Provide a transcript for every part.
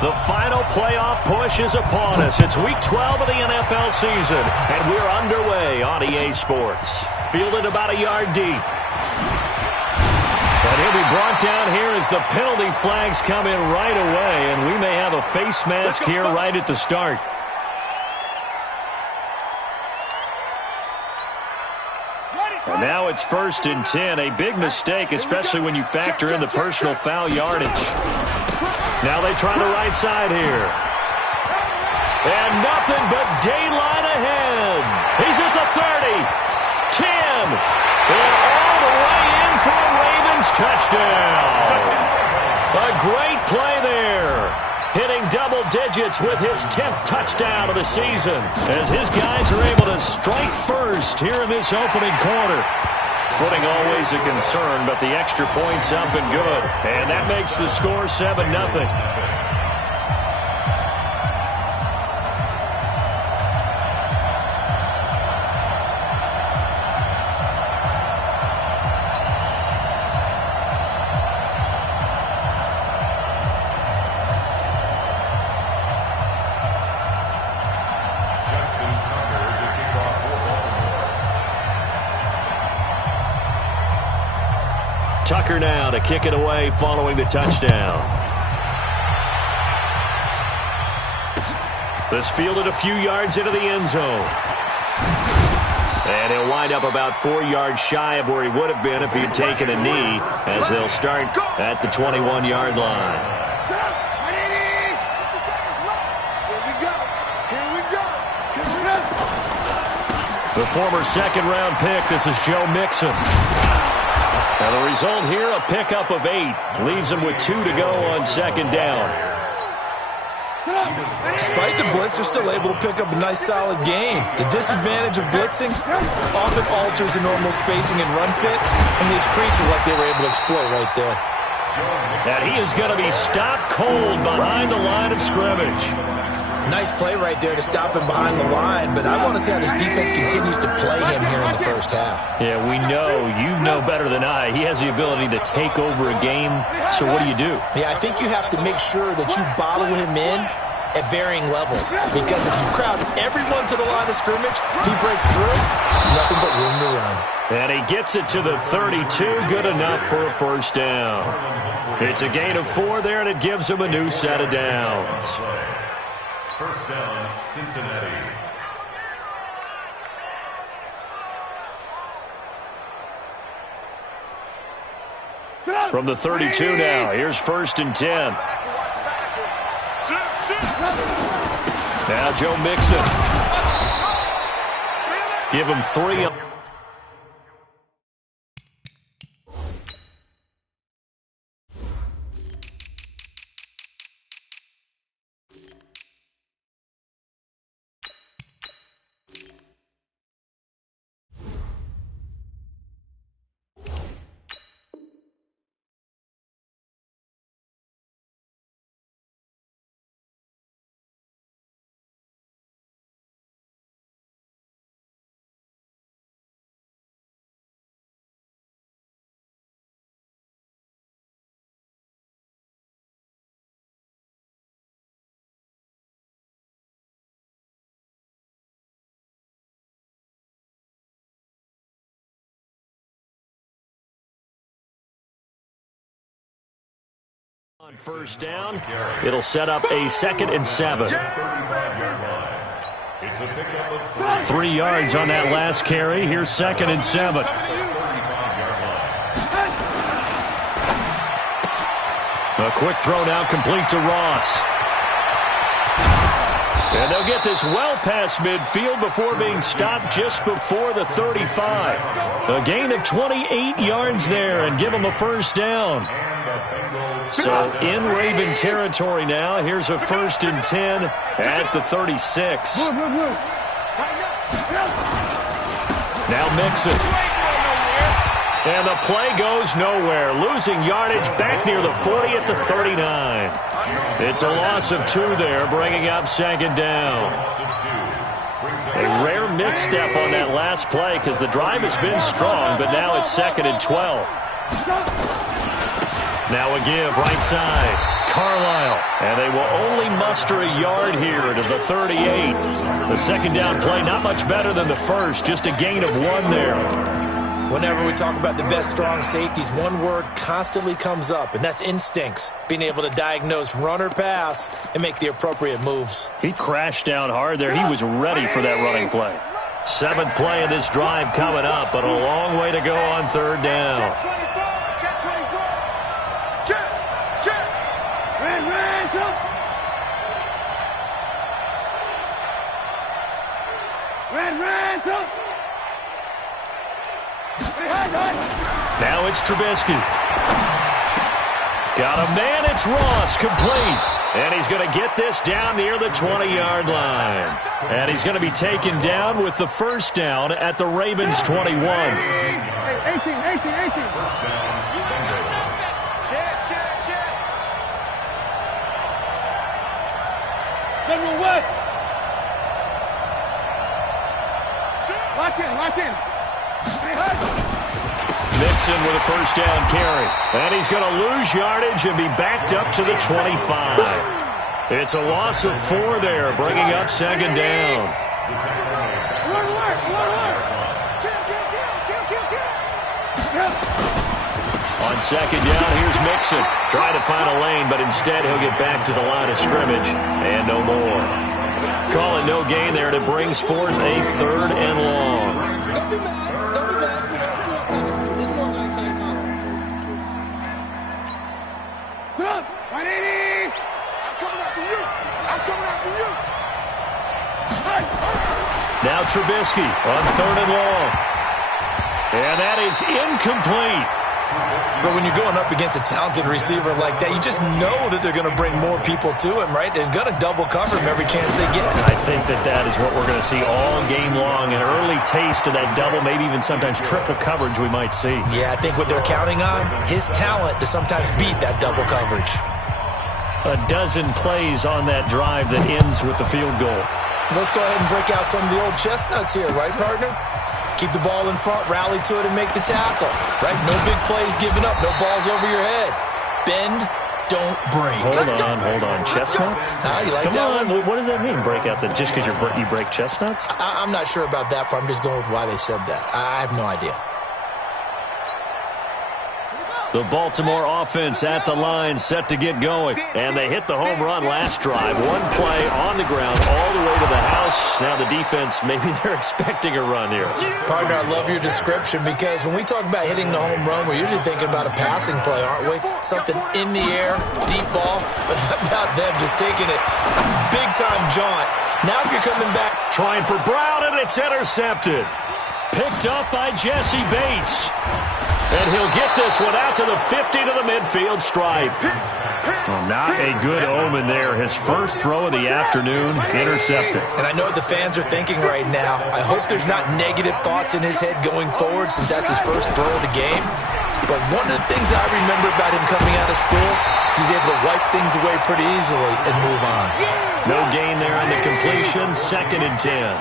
The final playoff push is upon us. It's Week 12 of the NFL season, and we're underway on EA Sports. Fielded about a yard deep. And he'll be brought down here as the penalty flags come in right away, and we may have a face mask here right at the start. And now it's 1st and 10. A big mistake, especially when you factor in the personal foul yardage. Now they try the right side here. And nothing but daylight ahead. He's at the 30, 10, and all the way in for a Ravens touchdown. A great play there. Hitting double digits with his 10th touchdown of the season as his guys are able to strike first here in this opening quarter. Footing always a concern, but the extra point's up and good. And that makes the score 7-0. Tucker now to kick it away following the touchdown. This fielded a few yards into the end zone. And he'll wind up about 4 yards shy of where he would have been if he had taken a knee, as they'll start at the 21-yard line. The former second-round pick, this is Joe Mixon. Now the result here, a pickup of 8. Leaves him with 2 to go on 2nd down. Despite the blitz, they're still able to pick up a nice, solid game. The disadvantage of blitzing often alters the normal spacing and run fits, and leaves creases like they were able to exploit right there. And he is going to be stopped cold behind the line of scrimmage. Nice play right there to stop him behind the line, but I want to see how this defense continues to play him here in the first half. Yeah, we know. You know better than I. He has the ability to take over a game, so what do? Yeah, I think you have to make sure that you bottle him in at varying levels, because if you crowd everyone to the line of scrimmage, if he breaks through, there's nothing but room to run. And he gets it to the 32, good enough for a first down. It's a gain of 4 there, and it gives him a new set of downs. First down, Cincinnati. From the 32 now, here's 1st and 10. Now Joe Mixon. Give him 3. On first down, it'll set up a 2nd and 7. 3 yards on that last carry. Here's 2nd and 7. A quick throw now complete to Ross. And they'll get this well past midfield before being stopped just before the 35. A gain of 28 yards there and give them a first down. So in Raven territory now. Here's a 1st and 10 at the 36. Now Mixon. And the play goes nowhere. Losing yardage back near the 40 at the 39. It's a loss of 2 there, bringing up 2nd down. A rare misstep on that last play because the drive has been strong, but now it's 2nd and 12. Now a give right side. Carlisle. And they will only muster a yard here to the 38. The second down play, not much better than the first, just a gain of 1 there. Whenever we talk about the best strong safeties, one word constantly comes up, and that's instincts. Being able to diagnose run or pass and make the appropriate moves. He crashed down hard there. He was ready for that running play. 7th play of this drive coming up, but a long way to go on 3rd down. Now it's Trubisky. Got a man, it's Ross, complete. And he's going to get this down near the 20-yard line. And he's going to be taken down with the first down at the Ravens' 21. 18. General West. Lock in. Mixon with a first down carry. And he's going to lose yardage and be backed up to the 25. It's a loss of 4 there, bringing up 2nd down. On 2nd down, here's Mixon. Trying to find a lane, but instead he'll get back to the line of scrimmage. And no more. Call it no gain there, and it brings forth a 3rd and long. Now Trubisky on 3rd and long. And that is incomplete. But when you're going up against a talented receiver like that, you just know that they're going to bring more people to him, right? They're going to double cover him every chance they get. I think that is what we're going to see all game long. An early taste of that double, maybe even sometimes triple coverage we might see. Yeah, I think what they're counting on, his talent to sometimes beat that double coverage. A dozen plays on that drive that ends with the field goal. Let's go ahead and break out some of the old chestnuts here, right, partner? Keep the ball in front, rally to it, and make the tackle, right? No big plays given up, no balls over your head. Bend, don't break. Hold on. Chestnuts? You like Come that on. one? What does that mean, break out? Just because you break chestnuts? I'm not sure about that part. I'm just going with why they said that. I have no idea. The Baltimore offense at the line, set to get going. And they hit the home run last drive. 1 play on the ground all the way to the house. Now the defense, maybe they're expecting a run here. Partner, I love your description because when we talk about hitting the home run, we're usually thinking about a passing play, aren't we? Something in the air, deep ball. But how about them just taking it big-time jaunt? Now if you're coming back. Trying for Brown, and it's intercepted. Picked up by Jesse Bates. And he'll get this one out to the 50 to the midfield stripe. Well, not a good omen there. His first throw of the afternoon, intercepted. And I know what the fans are thinking right now. I hope there's not negative thoughts in his head going forward since that's his first throw of the game. But one of the things I remember about him coming out of school is he's able to wipe things away pretty easily and move on. No gain there on the completion. 2nd and 10.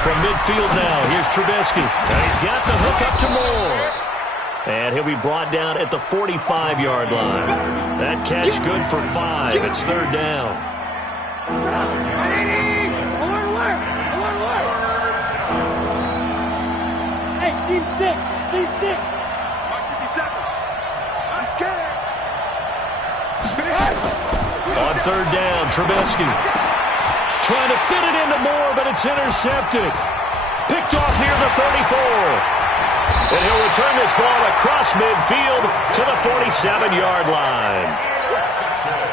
From midfield now, here's Trubisky. And he's got the hook up to Moore. And he'll be brought down at the 45-yard line. That catch good for 5. It's 3rd down. Hey, Steve 6. Mark 57. I'm scared. On 3rd down, Trubisky. Trying to fit it into Moore, but it's intercepted. Picked off near the 34. And he'll return this ball across midfield to the 47-yard line.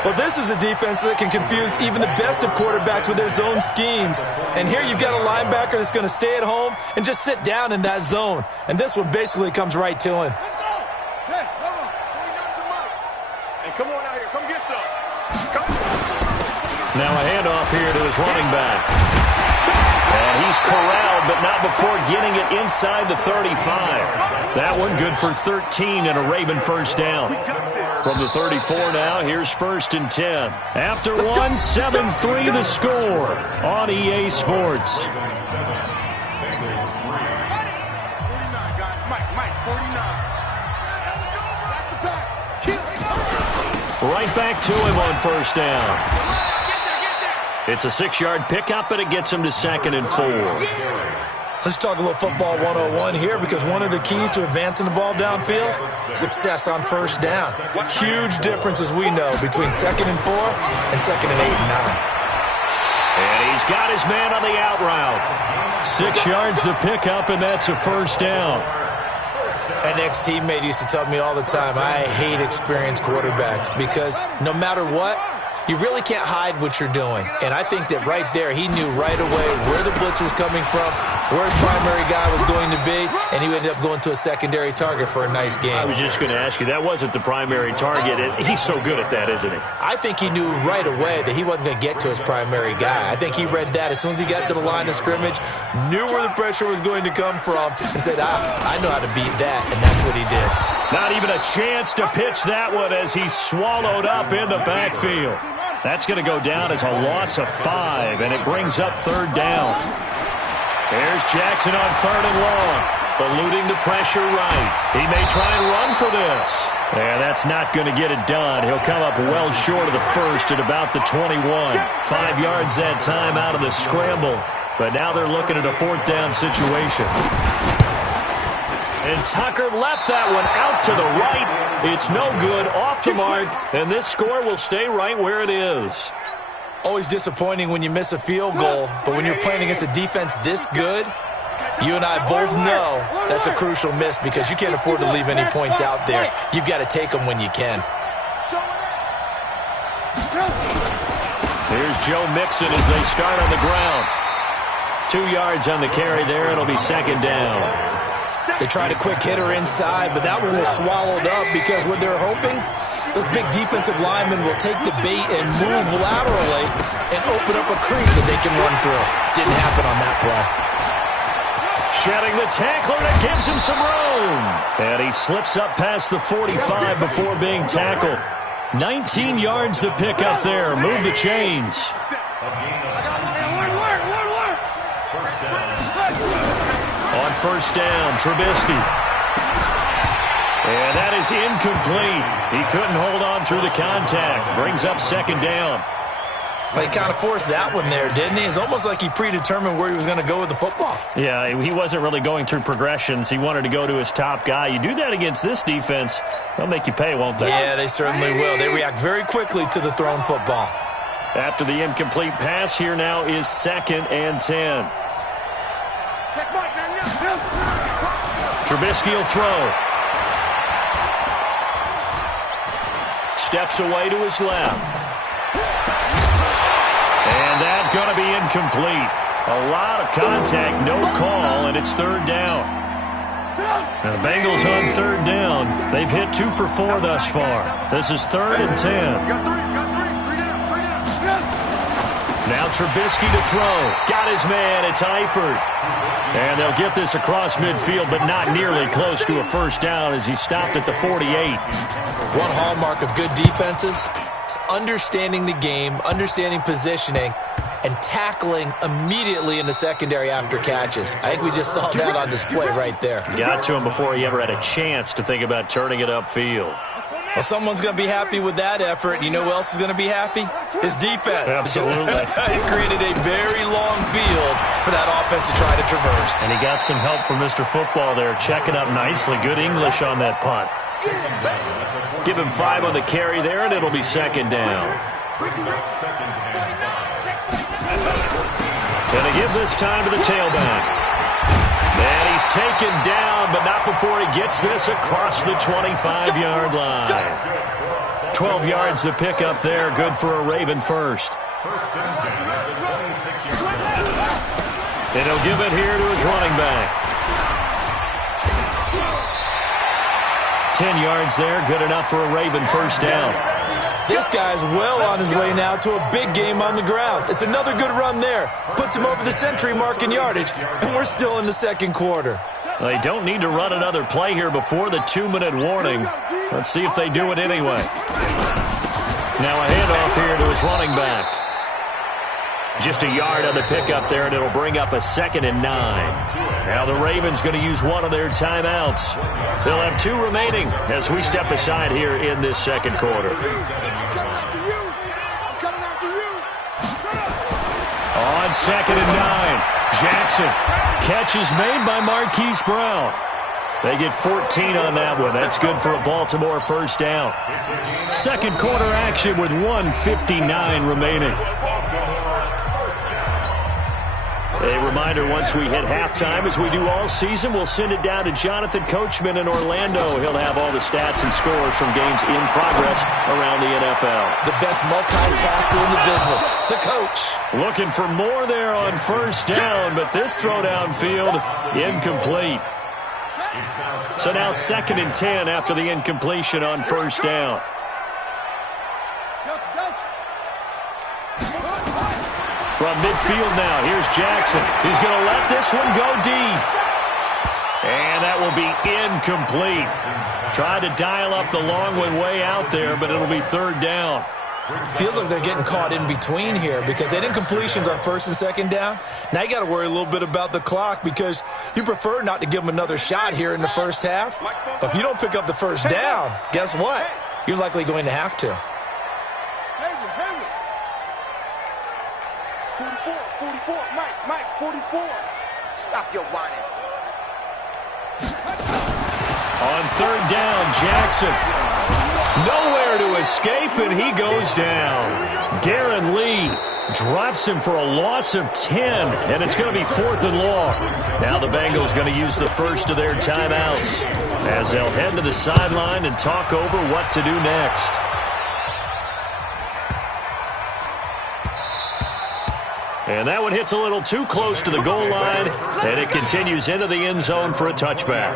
Well, this is a defense that can confuse even the best of quarterbacks with their zone schemes. And here you've got a linebacker that's going to stay at home and just sit down in that zone. And this one basically comes right to him. Let's go. Hey, hold on. Hey, come on out here. Come get some. Come. Now a handoff here to his running back. And he's corralled, but not before getting it inside the 35. That one good for 13 and a Raven first down. From the 34 now, here's 1st and 10. After 7-3 the score on EA Sports. Mike, 49. Right back to him on first down. It's a 6-yard pickup, and it gets him to 2nd and 4. Let's talk a little football 101 here, because one of the keys to advancing the ball downfield, success on first down. Huge difference, as we know, between 2nd and 4 and 2nd and 8 and 9. And he's got his man on the out route. 6 yards the pickup, and that's a first down. An ex-teammate used to tell me all the time, I hate experienced quarterbacks, because no matter what, you really can't hide what you're doing. And I think that right there, he knew right away where the blitz was coming from, where his primary guy was going to be, and he ended up going to a secondary target for a nice game. I was just going to ask you, that wasn't the primary target. He's so good at that, isn't he? I think he knew right away that he wasn't going to get to his primary guy. I think he read that as soon as he got to the line of scrimmage, knew where the pressure was going to come from, and said, I know how to beat that, and that's what he did. Not even a chance to pitch that one as he's swallowed up in the backfield. That's going to go down as a loss of 5, and it brings up 3rd down. There's Jackson on 3rd and long, eluding the pressure right. He may try and run for this. Yeah, that's not going to get it done. He'll come up well short of the first at about the 21. 5 yards that time out of the scramble, but now they're looking at a 4th down situation. And Tucker left that one out to the right. It's no good, off the mark, and this score will stay right where it is. Always disappointing when you miss a field goal, but when you're playing against a defense this good, you and I both know that's a crucial miss, because you can't afford to leave any points out there. You've got to take them when you can. Here's Joe Mixon as they start on the ground. 2 yards on the carry there. It'll be 2nd down. They tried a quick hitter inside, but that one was swallowed up, because what they're hoping, those big defensive linemen will take the bait and move laterally and open up a crease that they can run through. Didn't happen on that play. Shedding the tackler, that gives him some room. And he slips up past the 45 before being tackled. 19 yards to pick up there. Move the chains. On first down, Trubisky. And that is incomplete. He couldn't hold on through the contact. Brings up 2nd down. But he kind of forced that one there, didn't he? It's almost like he predetermined where he was going to go with the football. Yeah, he wasn't really going through progressions. He wanted to go to his top guy. You do that against this defense, they'll make you pay, won't they? Yeah, they certainly will. They react very quickly to the thrown football. After the incomplete pass, here now is 2nd and 10. Trubisky will throw. Steps away to his left. And that's going to be incomplete. A lot of contact, no call, and it's 3rd down. Now the Bengals on 3rd down. They've hit 2 for 4 thus far. This is 3rd and 10. Now Trubisky to throw. Got his man. It's Eifert. And they'll get this across midfield, but not nearly close to a first down as he stopped at the 48. One hallmark of good defenses is understanding the game, understanding positioning, and tackling immediately in the secondary after catches. I think we just saw that on display right there. Got to him before he ever had a chance to think about turning it upfield. Well, someone's going to be happy with that effort. You know who else is going to be happy? His defense. Absolutely. He created a very long field for that offense to try to traverse. And he got some help from Mr. Football there, checking up nicely. Good English on that punt. Give him 5 on the carry there, and it'll be 2nd down. Gonna give this time to the tailback. And he's taken down, but not before he gets this across the 25-yard line. 12 yards to pick up there. Good for a Raven first. And he'll give it here to his running back. 10 yards there. Good enough for a Raven first down. This guy's well on his way now to a big game on the ground. It's another good run there. Puts him over the century mark in yardage, and we're still in the 2nd quarter. They don't need to run another play here before the 2-minute warning. Let's see if they do it anyway. Now a handoff here to his running back. Just a yard on the pickup there, and it'll bring up a 2nd and 9. Now the Ravens going to use one of their timeouts. They'll have 2 remaining as we step aside here in this second quarter. On 2nd and 9, Jackson. Catch is made by Marquise Brown. They get 14 on that one. That's good for a Baltimore first down. Second quarter action with 1:59 remaining. A reminder, once we hit halftime, as we do all season, we'll send it down to Jonathan Coachman in Orlando. He'll have all the stats and scores from games in progress around the NFL. The best multitasker in the business, the coach. Looking for more there on first down, but this throw downfield, incomplete. So now 2nd and 10 after the incompletion on first down. From midfield now, here's Jackson. He's going to let this one go deep. And that will be incomplete. Tried to dial up the long one way out there, but it'll be 3rd down. Feels like they're getting caught in between here because they did incompletions on 1st and 2nd down. Now you got to worry a little bit about the clock because you prefer not to give them another shot here in the first half. But if you don't pick up the first down, guess what? You're likely going to have to. 44, Mike, 44. Stop your whining. On 3rd down, Jackson. Nowhere to escape, and he goes down. Darren Lee drops him for a loss of 10, and it's going to be 4th and long. Now the Bengals going to use the first of their timeouts as they'll head to the sideline and talk over what to do next. And that one hits a little too close to the goal line, and it continues into the end zone for a touchback.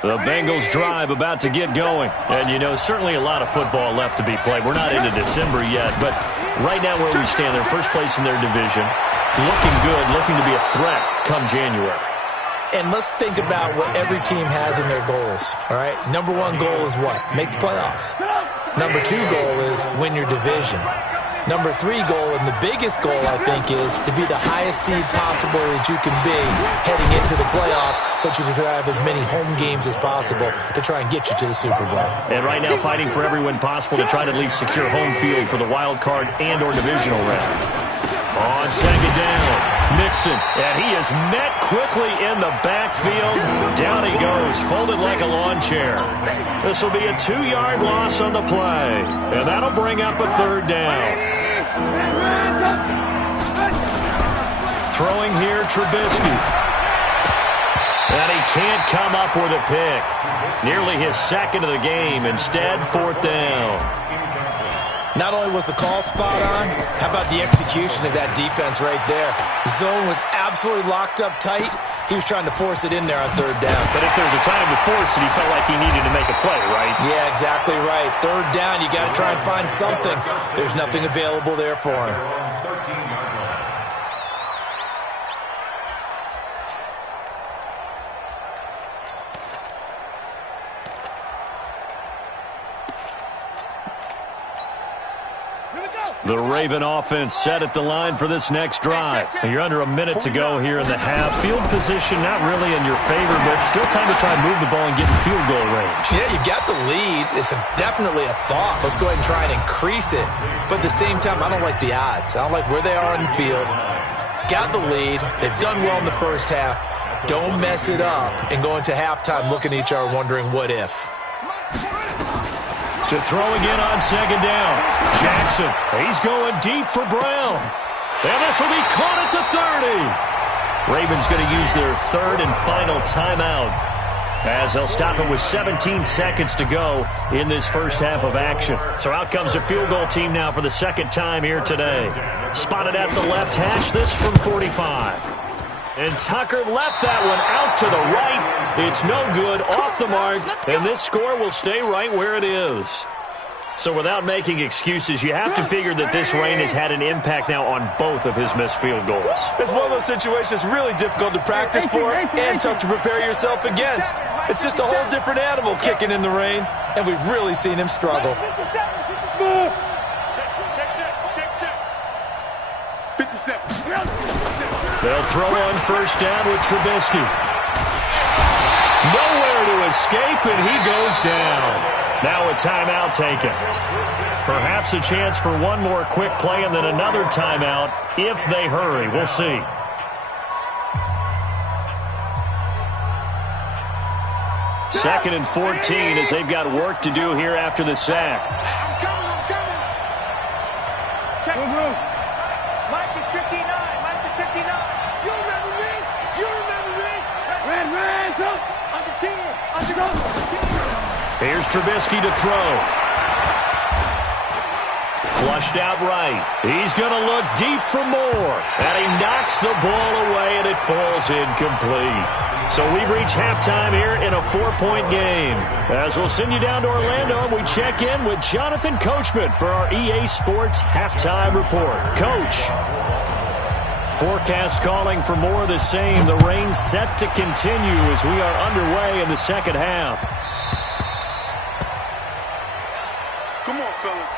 The Bengals drive about to get going. And, you know, certainly a lot of football left to be played. We're not into December yet, but right now where we stand, they're first place in their division. Looking good, looking to be a threat come January. And let's think about what every team has in their goals, all right? Number 1 goal is what? Make the playoffs. Number 2 goal is win your division. Number 3 goal, and the biggest goal, I think, is to be the highest seed possible that you can be heading into the playoffs so that you can have as many home games as possible to try and get you to the Super Bowl. And right now fighting for every win possible to try to at least secure home field for the wild card and or divisional round. On 2nd down, Mixon, and he is met quickly in the backfield. Down he goes, folded like a lawn chair. This will be a 2-yard loss on the play, and that'll bring up a 3rd down. Throwing here, Trubisky. And he can't come up with a pick. Nearly his 2nd of the game. Instead, 4th down. Not only was the call spot on, how about the execution of that defense right there? Zone was absolutely locked up tight. He was trying to force it in there on 3rd down. But if there's a time to force it, he felt like he needed to make a play, right? Yeah, exactly right. 3rd down, you got to try and find something. There's nothing available there for him. The Raven offense set at the line for this next drive. You're under a minute to go here in the half. Field position not really in your favor, but still time to try and move the ball and get in field goal range. Yeah, you got the lead. It's definitely a thought. Let's go ahead and try and increase it. But at the same time, I don't like the odds. I don't like where they are on the field. Got the lead. They've done well in the first half. Don't mess it up and go into halftime looking at each other wondering what if. To throw again on 2nd down. Jackson, he's going deep for Brown. And this will be caught at the 30. Ravens going to use their 3rd and final timeout as they'll stop it with 17 seconds to go in this first half of action. So out comes the field goal team now for the 2nd time here today. Spotted at the left hash, this from 45. And Tucker left that one out to the right. It's no good, off the mark, and this score will stay right where it is. So without making excuses, you have to figure that this rain has had an impact now on both of his missed field goals. It's one of those situations really difficult to practice for and tough to prepare yourself against. It's just a whole different animal kicking in the rain, and we've really seen him struggle. 57. They'll throw on first down with Trubisky. Nowhere to escape, and he goes down. Now a timeout taken. Perhaps a chance for one more quick play and then another timeout if they hurry. We'll see. Second and 14 as they've got work to do here after the sack. I'm coming. Check. Mike is 59. Mike is 59. You remember me? You remember me? Red, on the team. On the team. Here's Trubisky to throw. Flushed out right. He's going to look deep for more. And he knocks the ball away, and it falls incomplete. So we've reached halftime here in a 4-point game. As we'll send you down to Orlando, and we check in with Jonathan Coachman for our EA Sports Halftime Report. Coach. Forecast calling for more of the same. The rain set to continue as we are underway in the second half. Come on, fellas.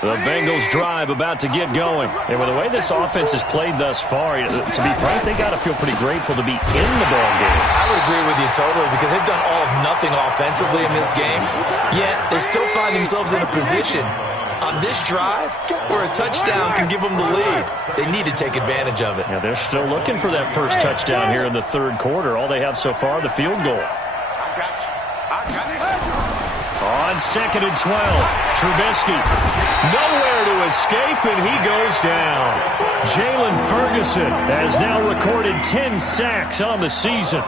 The Bengals drive about to get going. And with the way this offense has played thus far, to be frank, they got to feel pretty grateful to be in the ball game. I would agree with you totally because they've done all of nothing offensively in this game, yet they still find themselves in a position on this drive where a touchdown can give them the lead. They need to take advantage of it. Yeah, they're still looking for that first touchdown here in the third quarter. All they have so far, the field goal. I got it. On second and 12, Trubisky. Nowhere to escape, and he goes down. Jalen Ferguson has now recorded 10 sacks on the season.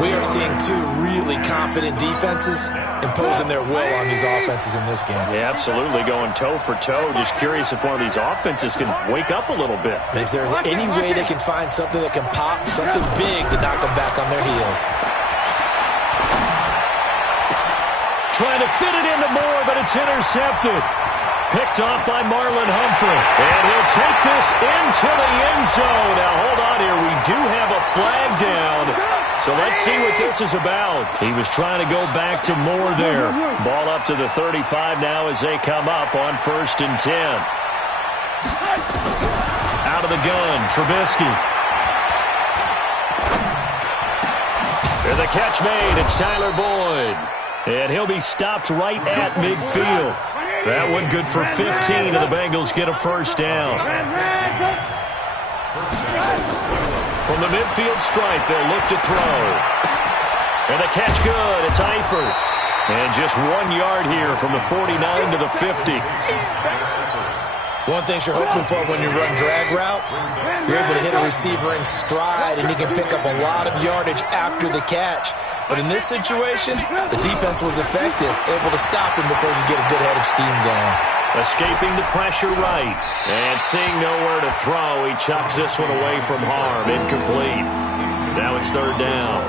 We are seeing two really confident defenses imposing their will on these offenses in this game. Yeah, absolutely, going toe for toe. Just curious if one of these offenses can wake up a little bit. Is there any way they can find something that can pop, something big to knock them back on their heels? Trying to fit it into Moore, but it's intercepted. Picked off by Marlon Humphrey. And he'll take this into the end zone. Now, hold on here. We do have a flag down. So let's see what this is about. He was trying to go back to Moore there. Ball up to the 35 now as they come up on first and 10. Out of the gun, Trubisky. And the catch made. It's Tyler Boyd. And he'll be stopped right at midfield. That one good for 15, and the Bengals get a first down. From the midfield stripe, they'll look to throw. And the catch good. It's Eifert. And just 1 yard here from the 49 to the 50. One thing you're hoping for when you run drag routes, you're able to hit a receiver in stride, and he can pick up a lot of yardage after the catch. But in this situation, the defense was effective, able to stop him before he could get a good head of steam going. Escaping the pressure right. And seeing nowhere to throw, he chucks this one away from harm. Incomplete. Now it's third down.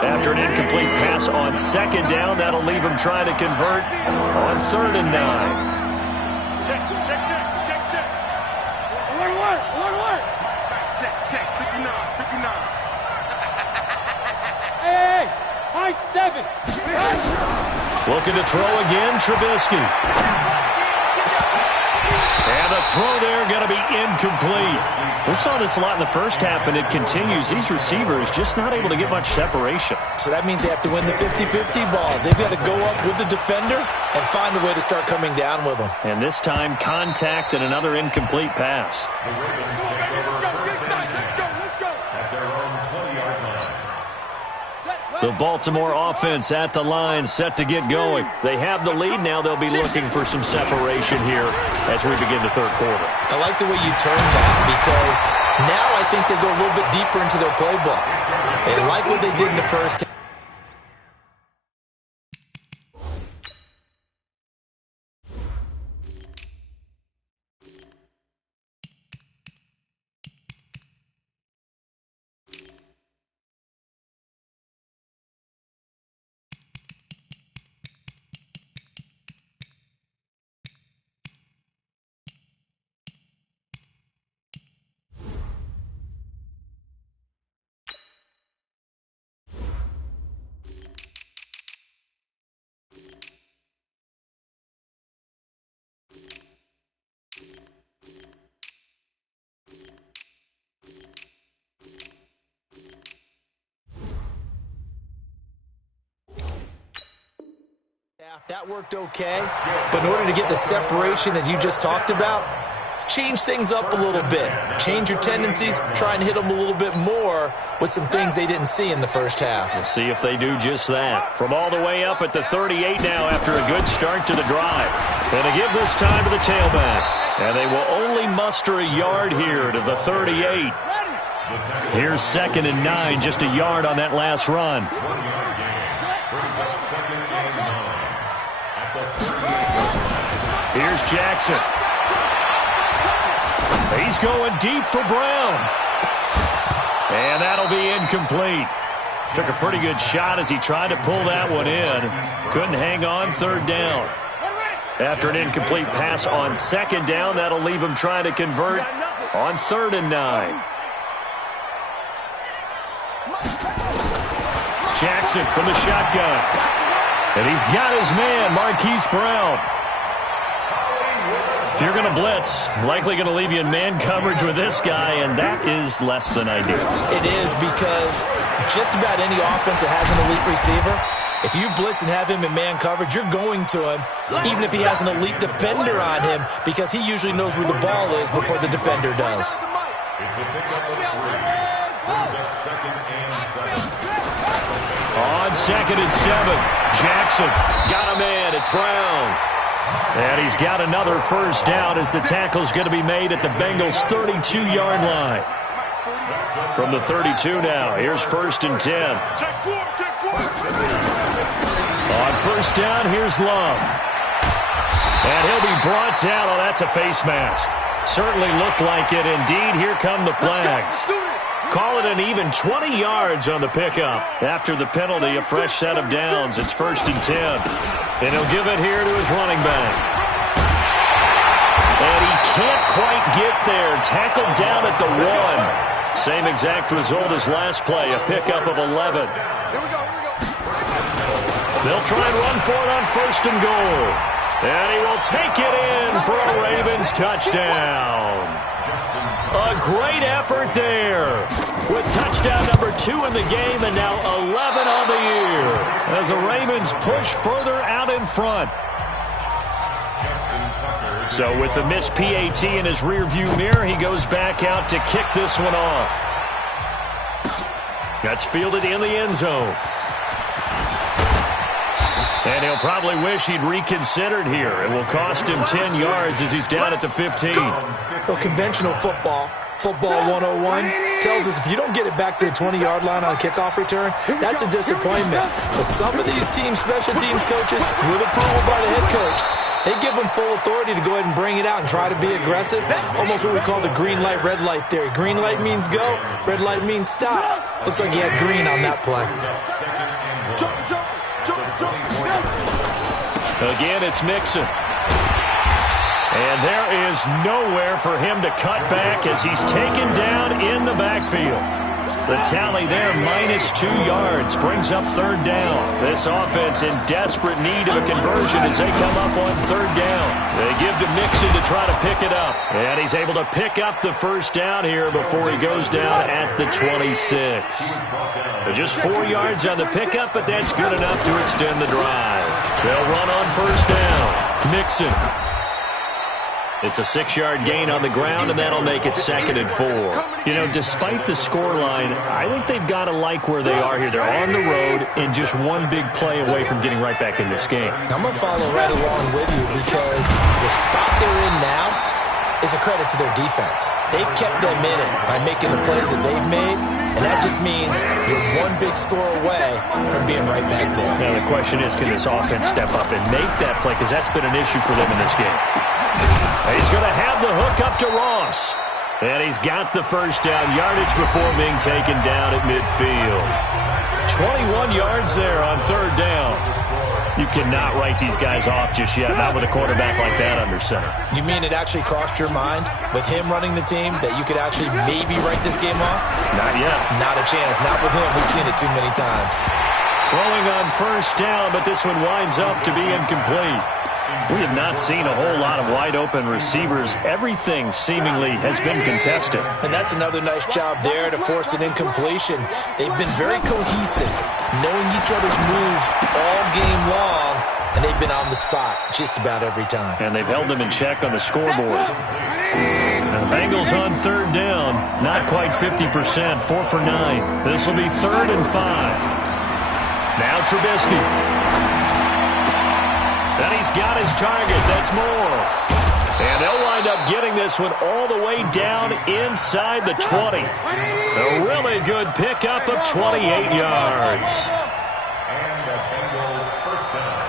After an incomplete pass on second down, that'll leave him trying to convert on 3rd and 9. Check. Alert. Check. 59. Hey, high 7. Looking to throw again, Trubisky. And the throw there going to be incomplete. We saw this a lot in the first half, and it continues. These receivers just not able to get much separation. So that means they have to win the 50-50 balls. They've got to go up with the defender and find a way to start coming down with them. And this time, contact and another incomplete pass. The Baltimore offense at the line, set to get going. They have the lead now. They'll be looking for some separation here as we begin the third quarter. I like the way you turned that because now I think they go a little bit deeper into their playbook. They like what they did in the first half. That worked okay, but in order to get the separation that you just talked about, change things up a little bit. Change your tendencies, try and hit them a little bit more with some things they didn't see in the first half. We'll see if they do just that. From all the way up at the 38 now after a good start to the drive. And to give this time to the tailback. And they will only muster a yard here to the 38. Here's 2nd and 9, just a yard on that last run. 1 yard gain. Brings up 2nd and 9 at the 38. Here's Jackson. He's going deep for Brown. And that'll be incomplete. Took a pretty good shot as he tried to pull that one in. Couldn't hang on 3rd down. After an incomplete pass on 2nd down, that'll leave him trying to convert on 3rd and 9. Jackson from the shotgun. And he's got his man, Marquise Brown. If you're going to blitz, likely going to leave you in man coverage with this guy, and that is less than ideal. It is, because just about any offense that has an elite receiver, if you blitz and have him in man coverage, you're going to him, even if he has an elite defender on him, because he usually knows where the ball is before the defender does. It's a pickup of 3. Brings up 2nd and 7. On 2nd and 7, Jackson got a man. It's Brown. And he's got another first down as the tackle's going to be made at the Bengals' 32-yard line. From the 32 now, here's 1st and 10. On 1st down, here's Love. And he'll be brought down. Oh, that's a face mask. Certainly looked like it. Indeed, here come the flags. Call it an even 20 yards on the pickup. After the penalty, a fresh set of downs. It's 1st and 10. And he'll give it here to his running back. And he can't quite get there. Tackled down at the 1. Same exact result as last play, a pickup of 11. They'll try and run for it on 1st and goal. And he will take it in for a Ravens touchdown. A great effort there with touchdown number 2 in the game and now 11 on the year as the Ravens push further out in front. So with the missed PAT in his rearview mirror, he goes back out to kick this one off. That's fielded in the end zone. And he'll probably wish he'd reconsidered here. It will cost him 10 yards as he's down at the 15. Well, conventional football 101, tells us if you don't get it back to the 20-yard line on a kickoff return, that's a disappointment. But some of these special teams coaches, with approval by the head coach, they give them full authority to go ahead and bring it out and try to be aggressive. Almost what we call the green light, red light theory. Green light means go, red light means stop. Looks like he had green on that play. Again, it's Mixon. And there is nowhere for him to cut back as he's taken down in the backfield. The tally there, -2 yards, brings up 3rd down. This offense in desperate need of a conversion as they come up on 3rd down. They give to Mixon to try to pick it up. And he's able to pick up the 1st down here before he goes down at the 26. Just 4 yards on the pickup, but that's good enough to extend the drive. They'll run on 1st down. Mixon. It's a 6-yard gain on the ground, and that'll make it 2nd and 4. You know, despite the scoreline, I think they've got to like where they are here. They're on the road and just one big play away from getting right back in this game. I'm going to follow right along with you because the spot they're in now is a credit to their defense. They've kept them in it by making the plays that they've made, and that just means you're one big score away from being right back there. Now, the question is, can this offense step up and make that play? Because that's been an issue for them in this game. He's going to have the hook up to Ross. And he's got the 1st down yardage before being taken down at midfield. 21 yards there on 3rd down. You cannot write these guys off just yet, not with a quarterback like that under center. You mean it actually crossed your mind with him running the team that you could actually maybe write this game off? Not yet. Not a chance. Not with him. We've seen it too many times. Throwing on 1st down, but this one winds up to be incomplete. We have not seen a whole lot of wide-open receivers. Everything seemingly has been contested. And that's another nice job there to force an incompletion. They've been very cohesive, knowing each other's moves all game long, and they've been on the spot just about every time. And they've held them in check on the scoreboard. And the Bengals on third down, not quite 50%, 4 for 9. This will be 3rd and 5. Now Trubisky. And he's got his target. That's Moore. And they'll wind up getting this one all the way down inside the 20. A really good pickup of 28 yards. And the Bengals first down.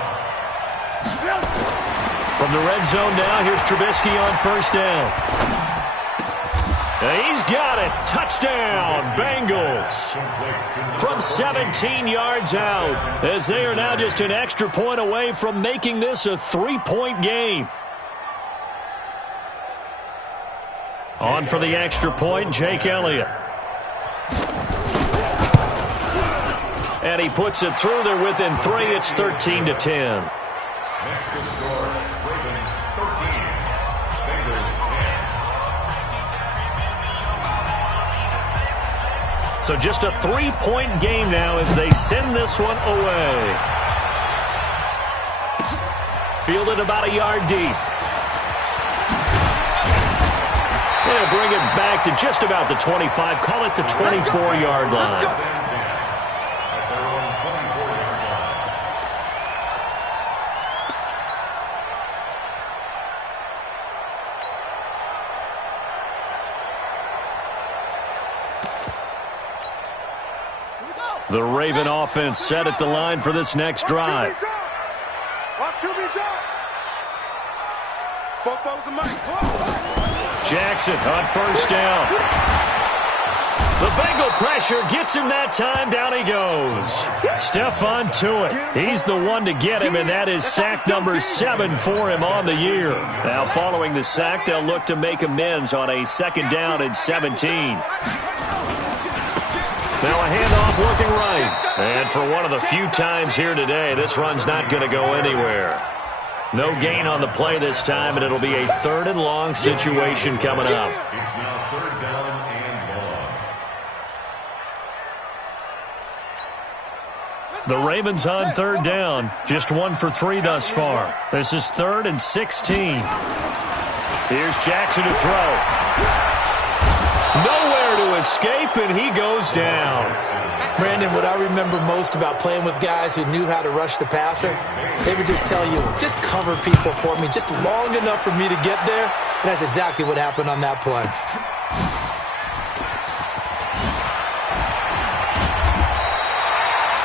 From the red zone now, here's Trubisky on first down. And he's got it. Touchdown, Bengals. From 17 yards out, as they are now just an extra point away from making this a 3-point game. On for the extra point, Jake Elliott. And he puts it through. They're within 3. It's 13-10. Next to score, Ravens 13, Bengals 10. So just a 3-point game now as they send this one away. Fielded about a yard deep. They'll bring it back to just about the 25. Call it the 24-yard line. At their own 24-yard line. The Raven offense set at the line for this next drive. Jackson on first down. The Bengal pressure gets him that time. Down he goes. Stephon Tuitt. He's the one to get him, and that is sack number 7 for him on the year. Now, following the sack, they'll look to make amends on a 2nd down and 17. Now a handoff looking right. And for one of the few times here today, this run's not going to go anywhere. No gain on the play this time, and it'll be a 3rd and long situation coming up. It's now 3rd down and long. The Ravens on 3rd down. Just 1 for 3 thus far. This is 3rd and 16. Here's Jackson to throw. Nowhere to escape, and he goes down. Brandon, what I remember most about playing with guys who knew how to rush the passer, they would just tell you, just cover people for me, just long enough for me to get there. And that's exactly what happened on that play.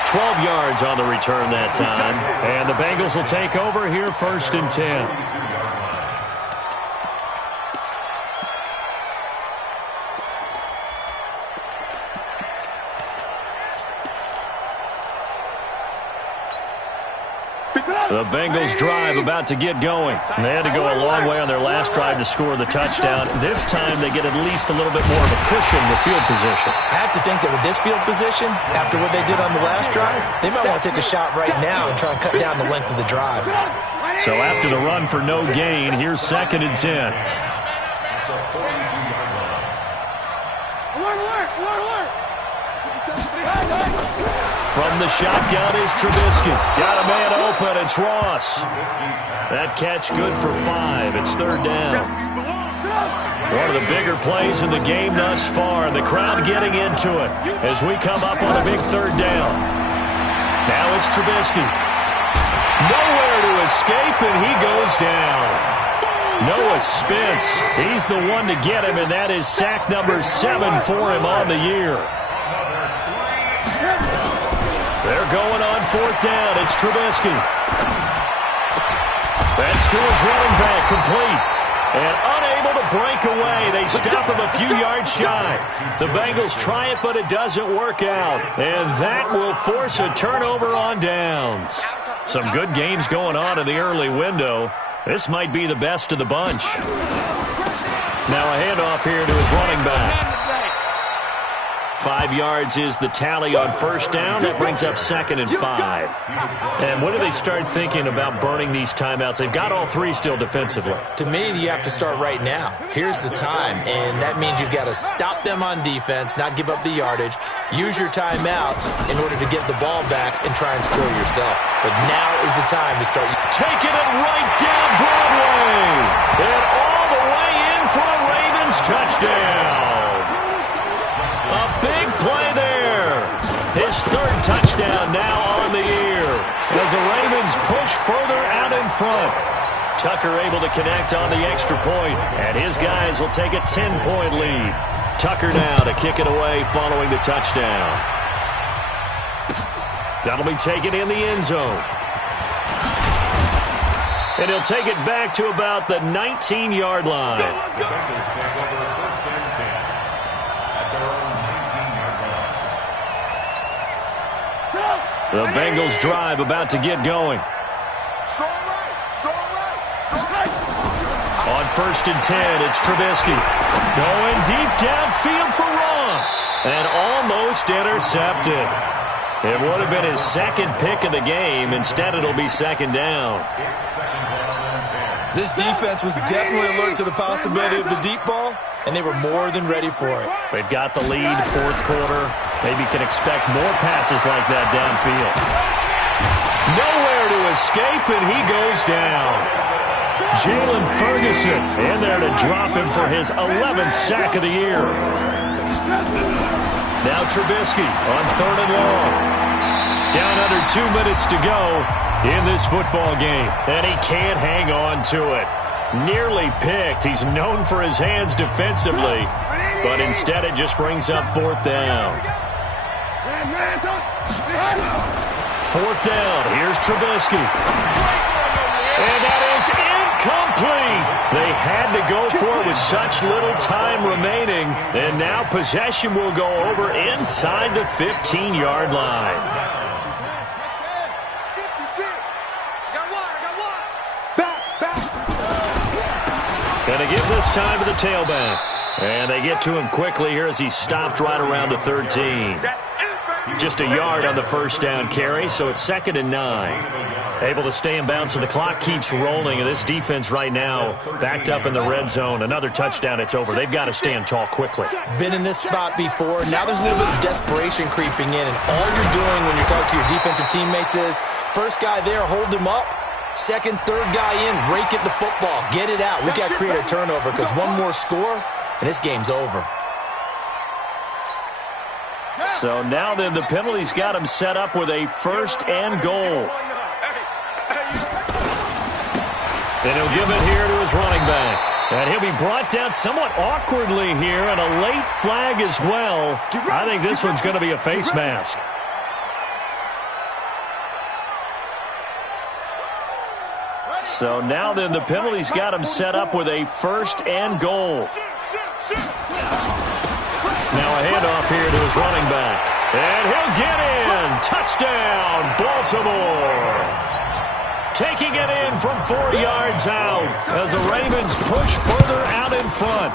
12 yards on the return that time. And the Bengals will take over here 1st and 10. The Bengals drive about to get going. They had to go a long way on their last drive to score the touchdown. This time they get at least a little bit more of a cushion with field position. I have to think that with this field position, after what they did on the last drive, they might want to take a shot right now and try and cut down the length of the drive. So after the run for no gain, here's 2nd and 10. From the shotgun is Trubisky. Got a man open. It's Ross. That catch good for 5. It's 3rd down. One of the bigger plays in the game thus far. The crowd getting into it as we come up on a big 3rd down. Now it's Trubisky. Nowhere to escape, and he goes down. Noah Spence. He's the one to get him, and that is sack number 7 for him on the year. They're going on 4th down. It's Trubisky. That's to his running back, complete. And unable to break away. They stop him a few yards shy. The Bengals try it, but it doesn't work out. And that will force a turnover on downs. Some good games going on in the early window. This might be the best of the bunch. Now a handoff here to his running back. 5 yards is the tally on first down. That brings up 2nd and 5. And when do they start thinking about burning these timeouts? They've got all 3 still defensively. To me, you have to start right now. Here's the time, and that means you've got to stop them on defense, not give up the yardage, use your timeouts in order to get the ball back and try and score yourself. But now is the time to start. Taking it right down Broadway. And all the way in for a Ravens touchdown. A big play there. His 3rd touchdown now on the year as the Ravens push further out in front. Tucker able to connect on the extra point, and his guys will take a 10-point lead. Tucker now to kick it away following the touchdown. That'll be taken in the end zone. And he'll take it back to about the 19-yard line. The Bengals take over 1st and 10 at their own 19-yard line. The Bengals drive about to get going. On 1st and 10, it's Trubisky. Going deep downfield for Ross. And almost intercepted. It would have been his 2nd pick of the game. Instead, it'll be 2nd down. This defense was definitely alert to the possibility of the deep ball, and they were more than ready for it. They've got the lead, 4th quarter. Maybe can expect more passes like that downfield. Nowhere to escape, and he goes down. Jalen Ferguson in there to drop him for his 11th sack of the year. Now Trubisky on 3rd and long. Down under 2 minutes to go in this football game, and he can't hang on to it. Nearly picked. He's known for his hands defensively, but instead it just brings up 4th down. 4th down. Here's Trubisky. And that is incomplete. They had to go for it with such little time remaining, and now possession will go over inside the 15-yard line. Going to give this time to the tailback. And they get to him quickly here as he's stopped right around the 13. Just a yard on the 1st down carry, so it's 2nd and 9. Able to stay in bounds, so the clock keeps rolling, and this defense right now backed up in the red zone. Another touchdown, it's over. They've got to stand tall quickly. Been in this spot before. Now there's a little bit of desperation creeping in, and all you're doing when you're talking to your defensive teammates is, first guy there, hold him up. 2nd, 3rd guy in, rake it the football. Get it out. We got to create a turnover because one more score, and this game's over. So now then the penalty's got him set up with a 1st and goal. And he'll give it here to his running back. And he'll be brought down somewhat awkwardly here, and a late flag as well. I think this one's going to be a face mask. So now then the penalty's got him set up with a 1st and goal. Now a handoff here to his running back. And he'll get in. Touchdown, Baltimore. Taking it in from 4 yards out as the Ravens push further out in front.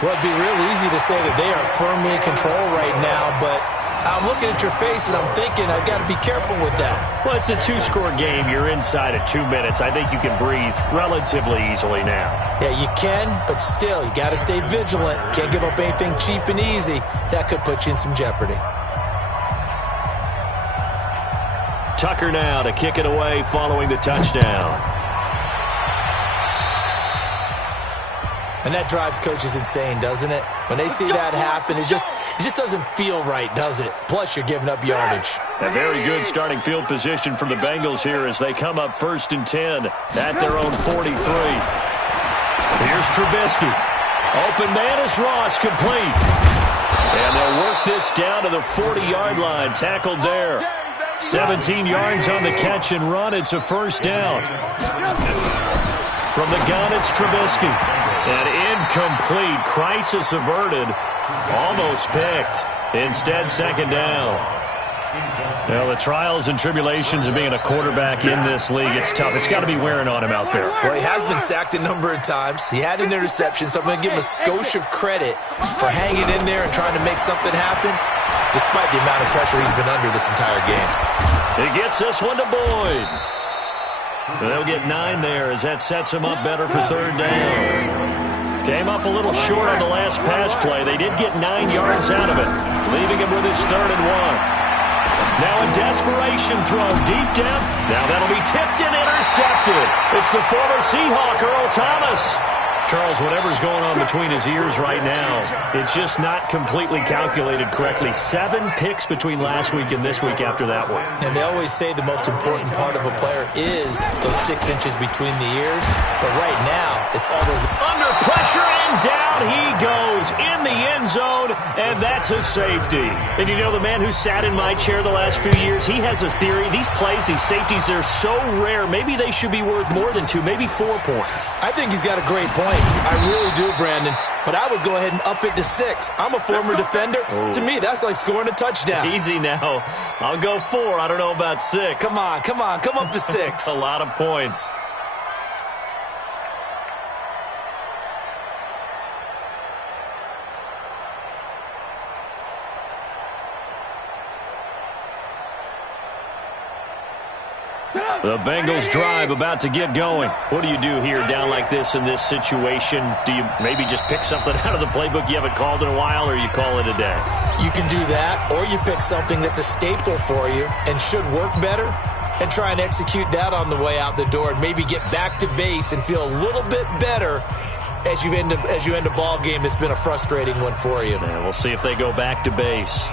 Well, it'd be real easy to say that they are firmly in control right now, but I'm looking at your face and I'm thinking I've got to be careful with that. Well, it's a 2-score game. You're inside of 2 minutes. I think you can breathe relatively easily now. Yeah, you can, but still, you got to stay vigilant. Can't give up anything cheap and easy. That could put you in some jeopardy. Tucker now to kick it away following the touchdown. And that drives coaches insane, doesn't it? When they see that happen, it just doesn't feel right, does it? Plus, you're giving up yardage. A very good starting field position for the Bengals here as they come up 1st and 10 at their own 43. Here's Trubisky. Open man is Ross, complete. And they'll work this down to the 40-yard line, tackled there. 17 yards on the catch and run. It's a 1st down. From the gun, it's Trubisky. And incomplete. Crisis averted. Almost picked. Instead, 2nd down. Well, the trials and tribulations of being a quarterback in this league, it's tough. It's got to be wearing on him out there. Well, he has been sacked a number of times. He had an interception, so I'm going to give him a skosh of credit for hanging in there and trying to make something happen, despite the amount of pressure he's been under this entire game. He gets this one to Boyd. They'll get 9 there as that sets him up better for third down. Came up a little short on the last pass play. They did get 9 yards out of it, leaving him with his 3rd and 1. Now a desperation throw deep down. Now that'll be tipped and intercepted. It's the former Seahawk, Earl Thomas. Charles, whatever's going on between his ears right now, it's just not completely calculated correctly. 7 picks between last week and this week after that one. And they always say the most important part of a player is those 6 inches between the ears. But right now, it's all those... Under pressure, and down he goes in the end zone, and that's a safety. And you know, the man who sat in my chair the last few years, he has a theory. These plays, these safeties, they're so rare. Maybe they should be worth more than 2, maybe 4 points. I think he's got a great point. I really do, Brandon. But I would go ahead and up it to 6. I'm a former defender. Oh. To me, that's like scoring a touchdown. Easy now. I'll go 4. I don't know about 6. Come on. Come up to 6. A lot of points. The Bengals drive about to get going. What do you do here down like this in this situation? Do you maybe just pick something out of the playbook you haven't called in a while, or you call it a day? You can do that, or you pick something that's a staple for you and should work better and try and execute that on the way out the door and maybe get back to base and feel a little bit better as you end a ball game that's been a frustrating one for you. Yeah, we'll see if they go back to base.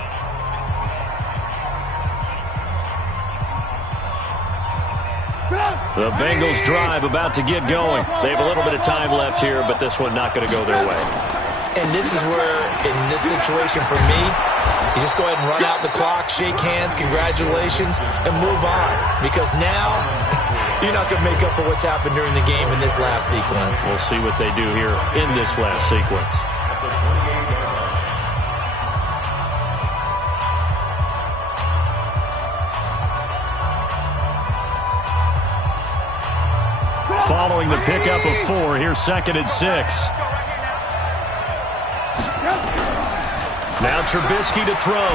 The Bengals drive about to get going. They have a little bit of time left here, but this one not going to go their way. And this is where, in this situation for me, you just go ahead and run out the clock, shake hands, congratulations, and move on. Because now, you're not going to make up for what's happened during the game in this last sequence. We'll see what they do here in this last sequence. Following the pickup of 4, here's 2nd and 6. Now Trubisky to throw.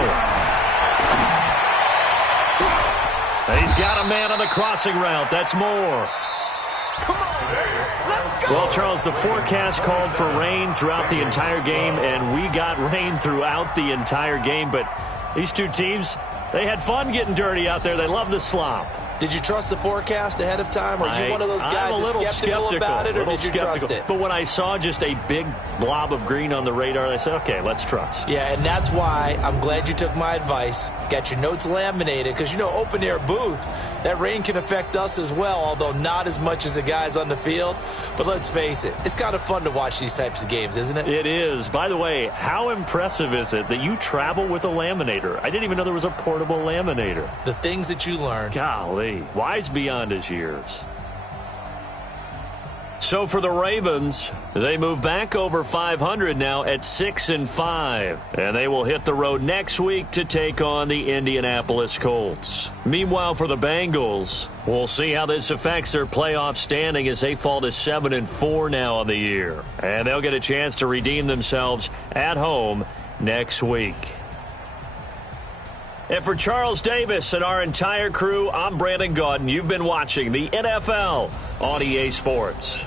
He's got a man on the crossing route. That's more. Well, Charles, the forecast called for rain throughout the entire game, and we got rain throughout the entire game. But these two teams, they had fun getting dirty out there. They love the slop. Did you trust the forecast ahead of time? Are you one of those guys that's skeptical about it, or did you trust it? But when I saw just a big blob of green on the radar, I said, okay, let's trust. Yeah, and that's why I'm glad you took my advice. Got your notes laminated, because, you know, open-air booth, that rain can affect us as well, although not as much as the guys on the field. But let's face it, it's kind of fun to watch these types of games, isn't it? It is. By the way, how impressive is it that you travel with a laminator? I didn't even know there was a portable laminator. The things that you learn. Golly. Wise beyond his years. So for the Ravens, they move back over 500 now at 6-5. And they will hit the road next week to take on the Indianapolis Colts. Meanwhile, for the Bengals, we'll see how this affects their playoff standing as they fall to 7-4 now on the year. And they'll get a chance to redeem themselves at home next week. And for Charles Davis and our entire crew, I'm Brandon Gaudin. You've been watching the NFL on EA Sports.